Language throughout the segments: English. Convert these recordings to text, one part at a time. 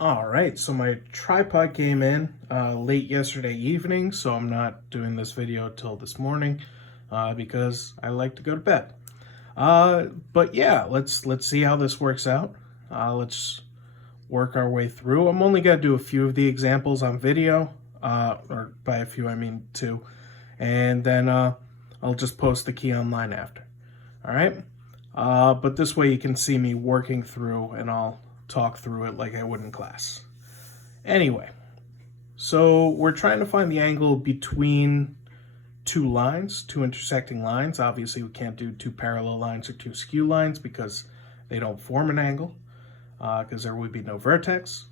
All right, so my tripod came in late yesterday evening, so I'm not doing this video till this morning because I like to go to bed. But yeah, let's see how this works out. Let's work our way through. I'm only gonna do a few of the examples on video, or by a few I mean two, and then I'll just post the key online after. All right, but this way you can see me working through, and I'll talk through it like I would in class. Anyway, so we're trying to find the angle between two lines, two intersecting lines. Obviously, we can't do two parallel lines or two skew lines because they don't form an angle, because there would be no vertex.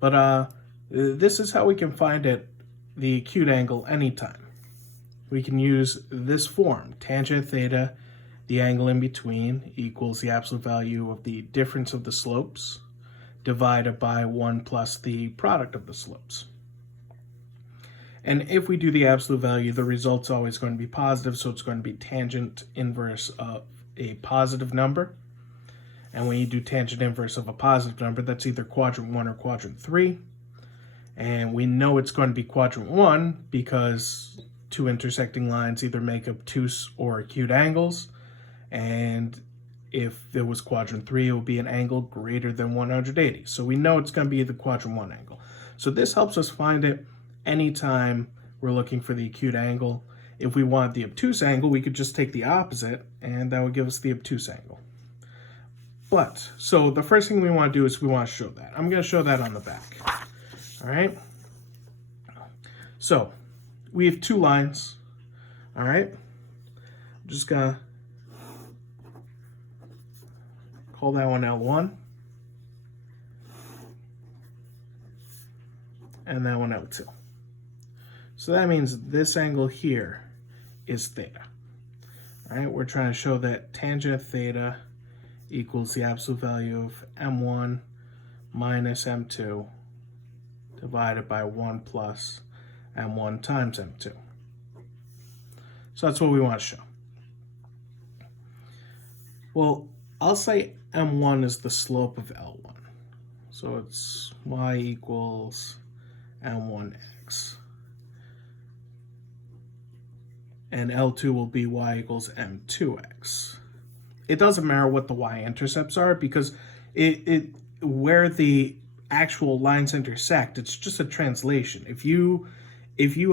But this is how we can find it, the acute angle anytime. We can use this form, tangent theta, the angle in between, equals the absolute value of the difference of the slopes divided by 1 plus the product of the slopes. And if we do the absolute value, the result's always going to be positive, so it's going to be tangent inverse of a positive number. And when you do tangent inverse of a positive number, that's either quadrant 1 or quadrant 3. And we know it's going to be quadrant 1 because two intersecting lines either make obtuse or acute angles. And if there was quadrant 3, it would be an angle greater than 180. So we know it's going to be the quadrant 1 angle. So this helps us find it anytime we're looking for the acute angle. If we want the obtuse angle, we could just take the opposite, and that would give us the obtuse angle. But, so the first thing we want to do is we want to show that. I'm going to show that on the back. All right? So, we have two lines. All right? I'm just going to call that one L1 and that one L2. So that means this angle here is theta. All right, we're trying to show that tangent theta equals the absolute value of M1 minus M2 divided by 1 plus M1 times M2. So that's what we want to show. Well, I'll say M1 is the slope of L1. So it's y equals M1x. And L2 will be y equals M2x. It doesn't matter what the y-intercepts are because where the actual lines intersect, it's just a translation. If you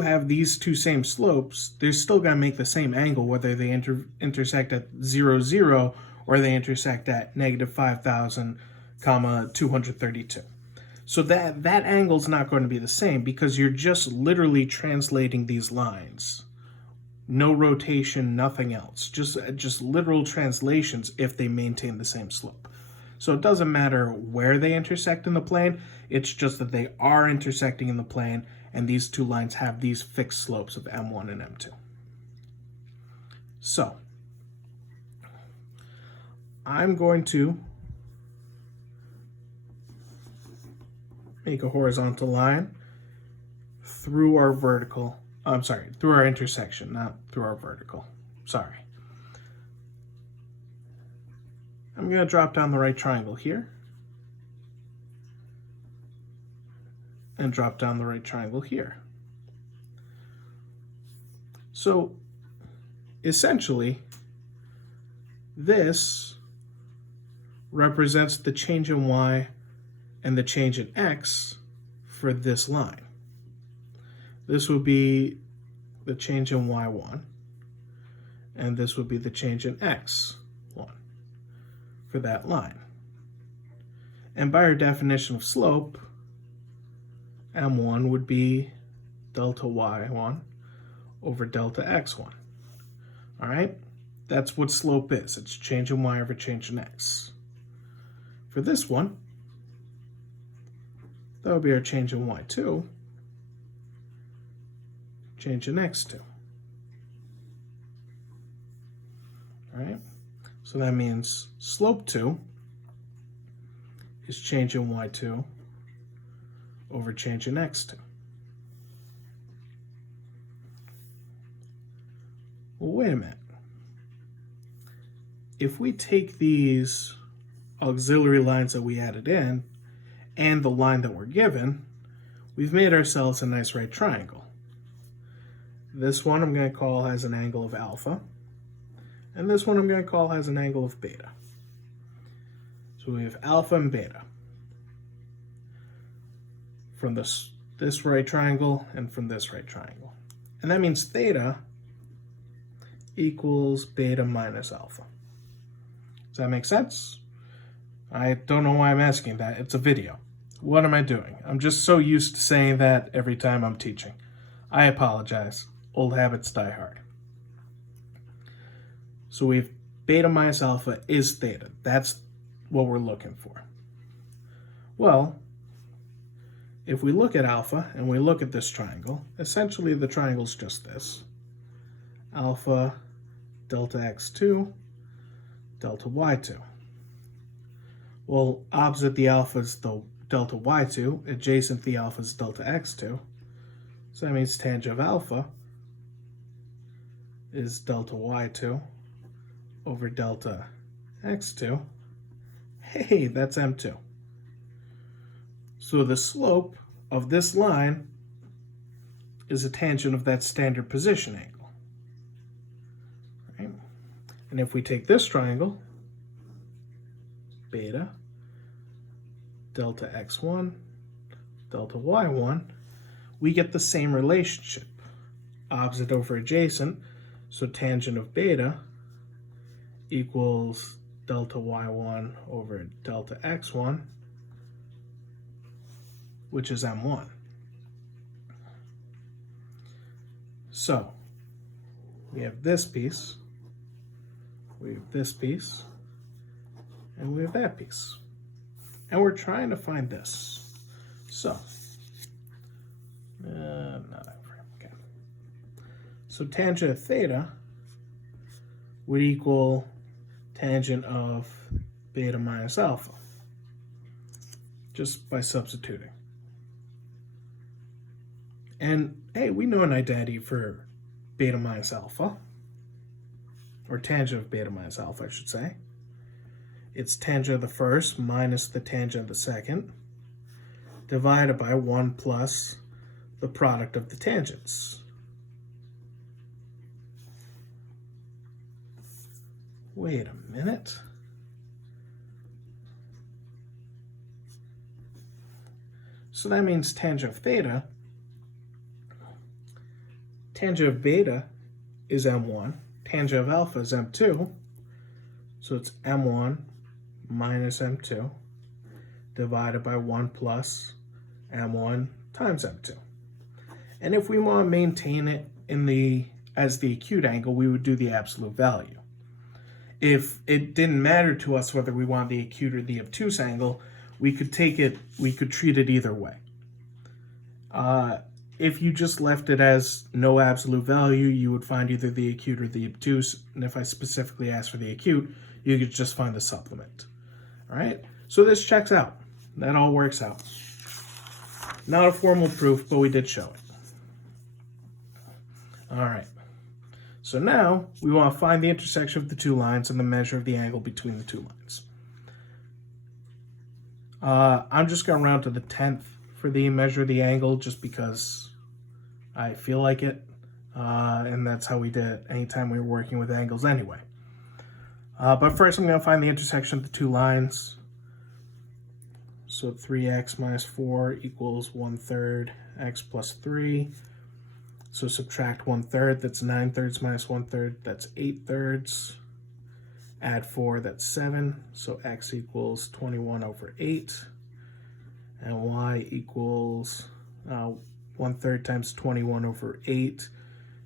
have these two same slopes, they're still going to make the same angle whether they intersect at 0, 0 or they intersect at negative 5,000, 232. So that angle's not going to be the same because you're just literally translating these lines. No rotation, nothing else. Just literal translations if they maintain the same slope. So it doesn't matter where they intersect in the plane, it's just that they are intersecting in the plane and these two lines have these fixed slopes of M1 and M2. So, I'm going to make a horizontal line through our vertical, through our intersection, not through our vertical. Sorry. I'm going to drop down the right triangle here and drop down the right triangle here. So essentially, this represents the change in y and the change in x for this line. This would be the change in y1, and this would be the change in x1 for that line. And by our definition of slope, m1 would be delta y1 over delta x1. All right? That's what slope is. It's change in y over change in x. For this one, that would be our change in y2, change in x2. All right? So that means slope 2 is change in y2 over change in x2. Well, wait a minute. If we take these auxiliary lines that we added in and the line that we're given, we've made ourselves a nice right triangle. This one I'm going to call has an angle of alpha, and this one I'm going to call has an angle of beta. So we have alpha and beta from this right triangle and from this right triangle. And that means theta equals beta minus alpha. Does that make sense? I don't know why I'm asking that. It's a video. What am I doing? I'm just so used to saying that every time I'm teaching. I apologize. Old habits die hard. So we've beta minus alpha is theta. That's what we're looking for. Well, if we look at alpha and we look at this triangle, essentially the triangle's just this. Alpha, delta x2, delta y2. Well, opposite the alpha is the delta y2, adjacent the alpha is delta x2. So that means tangent of alpha is delta y2 over delta x2. Hey, that's m2. So the slope of this line is a tangent of that standard position angle. Right? And if we take this triangle, beta, delta x1, delta y1, we get the same relationship. Opposite over adjacent, so tangent of beta equals delta y1 over delta x1, which is m1. So we have this piece, we have this piece, and we have that piece. And we're trying to find this. So, okay. So tangent of theta would equal tangent of beta minus alpha, just by substituting. And hey, we know an identity for beta minus alpha, or tangent of beta minus alpha, I should say. It's tangent of the first minus the tangent of the second, divided by 1 plus the product of the tangents. Wait a minute. So that means tangent of theta, tangent of beta is m1, tangent of alpha is m2, so it's m1 minus m2 divided by 1 plus m1 times m2. And if we want to maintain it as the acute angle, we would do the absolute value. If it didn't matter to us whether we want the acute or the obtuse angle, we could treat it either way. If you just left it as no absolute value, you would find either the acute or the obtuse. And if I specifically asked for the acute, you could just find the supplement. All right, so this checks out. That all works out. Not a formal proof, but we did show it. All right, so now we want to find the intersection of the two lines and the measure of the angle between the two lines. I'm just going to round to the 10th for the measure of the angle just because I feel like it, and that's how we did it anytime we were working with angles anyway. But first I'm going to find the intersection of the two lines. So 3x minus 4 equals 1/3 x plus 3. So subtract 1/3, that's 9/3 minus 1/3, that's 8/3. Add 4, that's 7. So x equals 21 over 8. And y equals 1/3 times 21 over 8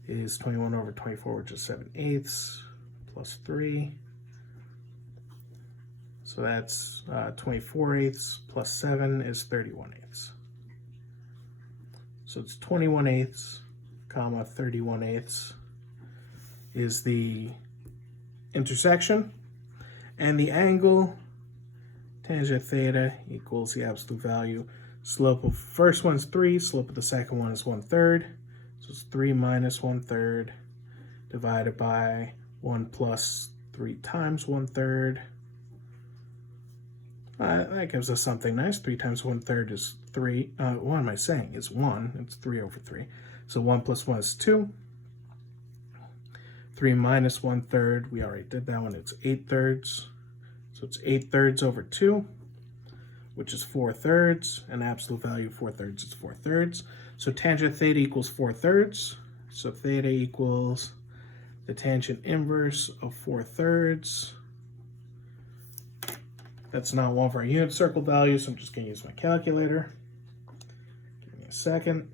is 21 over 24, which is 7/8, plus 3. So that's 24/8 plus 7 is 31/8. So it's 21/8, comma 31/8 is the intersection, and the angle tangent theta equals the absolute value. Slope of the first one's 3, slope of the second one is 1/3. So it's 3 minus 1/3 divided by 1 plus 3 times 1/3. That gives us something nice. 3 times 1/3 is 3. What am I saying? It's 1. It's 3 over 3. So 1 plus 1 is 2. 3 minus 1/3, we already did that one. It's 8/3. So it's 8/3 over 2, which is 4/3. And absolute value of 4/3 is 4/3. So tangent theta equals 4/3. So theta equals the tangent inverse of 4/3. That's not one of our unit circle values, so I'm just going to use my calculator. Give me a second.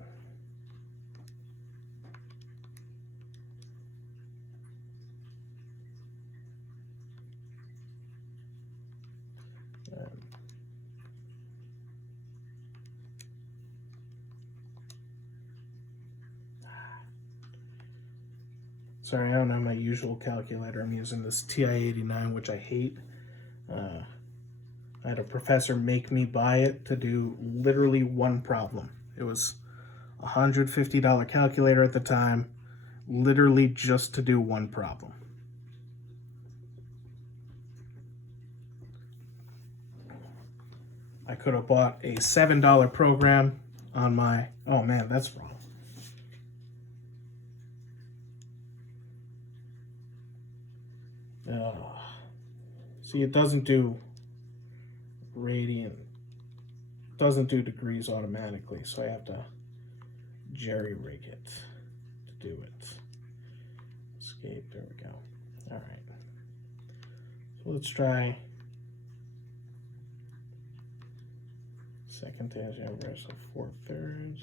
Sorry, I don't have my usual calculator. I'm using this TI-89, which I hate. I had a professor make me buy it to do literally one problem. It was a $150 calculator at the time, literally just to do one problem. I could have bought a $7 program on my... Oh man, that's wrong. See, it doesn't do radian, doesn't do degrees automatically, so I have to jerry-rig it to do it. Escape, there we go. All right. So let's try second tangent inverse of 4/3.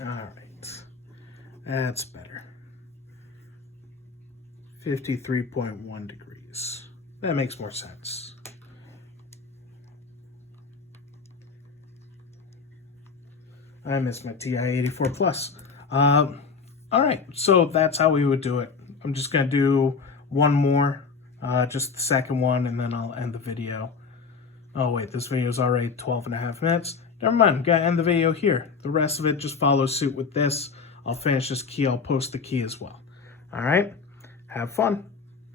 All right, that's better. 53.1 degrees. That makes more sense. I miss my TI-84 Plus. All right, so that's how we would do it. I'm just gonna do one more, just the second one, and then I'll end the video. Oh wait, this video is already 12.5 minutes. Never mind, I'm gonna end the video here. The rest of it just follows suit with this. I'll finish this key, I'll post the key as well. All right, have fun.